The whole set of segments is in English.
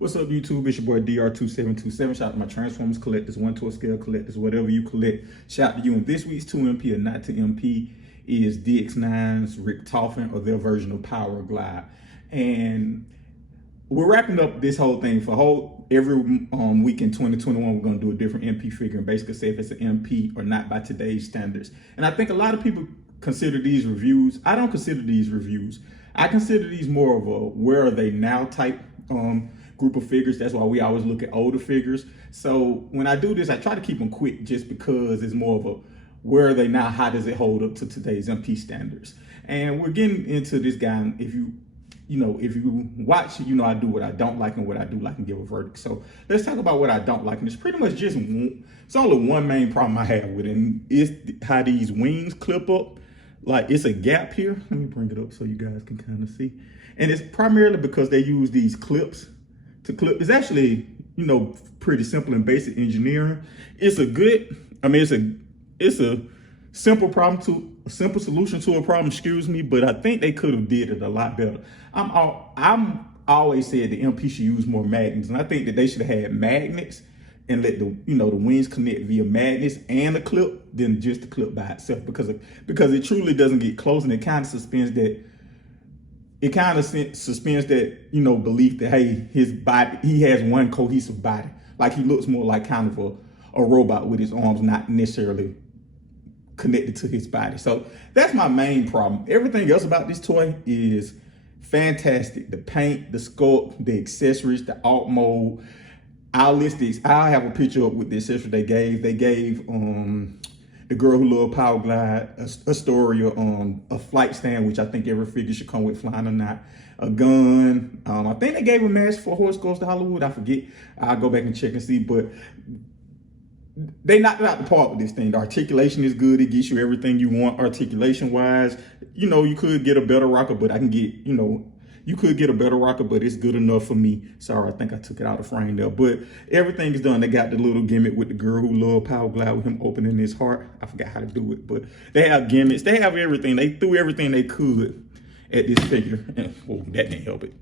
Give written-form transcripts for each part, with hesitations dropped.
What's up, YouTube? It's your boy DR2727. Shout out to my Transformers collectors, one tour scale collectors, whatever you collect. Shout out to you. And this week's 2MP or not to MP is DX9's Rick Toffin, or their version of Power Glide. And we're wrapping up this whole thing for every week in 2021. We're going to do a different MP figure and basically say if it's an MP or not by today's standards. And I think a lot of people consider these reviews. I don't consider these reviews. I consider these more of a where are they now type group of figures. That's why we always look at older figures. So when I do this, I try to keep them quick just because it's more of a where are they now, how does it hold up to today's MP standards. And we're getting into this guy. If you watch, I do what I don't like and what I do like and give a verdict. So let's talk about what I don't like. And it's pretty much just, it's only one main problem I have with it, and it's how these wings clip up. Like, it's a gap here. Let me bring it up so you guys can kind of see. And it's primarily because they use these clips to clip. It's actually, pretty simple and basic engineering. It's a simple simple solution to a problem, excuse me, but I think they could have did it a lot better. I'm always said the MP should use more magnets, and I think that they should have had magnets and let the wings connect via magnets and a clip than just the clip by itself, because it truly doesn't get close, and it kind of suspends that belief that, hey, his body, he has one cohesive body. Like, he looks more like kind of a robot with his arms not necessarily connected to his body. So that's my main problem. Everything else about this toy is fantastic. The paint, the sculpt, the accessories, the alt mode. I'll have a picture up with the accessory they gave. They gave the Girl Who Loved Power Glide a story, a flight stand, which I think every figure should come with, flying or not, a gun. I think they gave a mask for Horse Goes to Hollywood. I forget. I'll go back and check and see, but they knocked it out the park with this thing. The articulation is good. It gets you everything you want articulation wise. You could get a better rocker, but you could get a better rocker, but it's good enough for me. Sorry, I think I took it out of frame there. But everything is done. They got the little gimmick with the Girl Who Loved Power Glide with him opening his heart. I forgot how to do it, but they have gimmicks. They have everything. They threw everything they could at this figure. And, that didn't help it.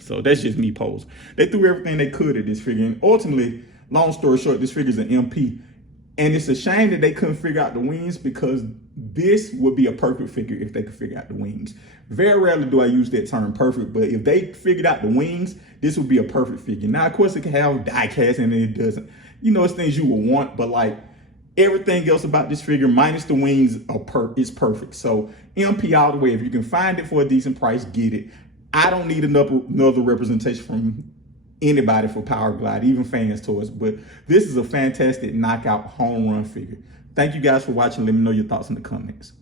So that's just me pose. They threw everything they could at this figure. And ultimately, long story short, this figure's an MP. And it's a shame that they couldn't figure out the wings, because this would be a perfect figure if they could figure out the wings. Very rarely do I use that term perfect, but if they figured out the wings, this would be a perfect figure. Now, of course, it can have die casting and it doesn't. It's things you would want, but like everything else about this figure, minus the wings, is perfect. So MP all the way. If you can find it for a decent price, get it. I don't need another representation from anybody for Power Glide, even fans toys, but this is a fantastic knockout home run figure. Thank you guys for watching. Let me know your thoughts in the comments.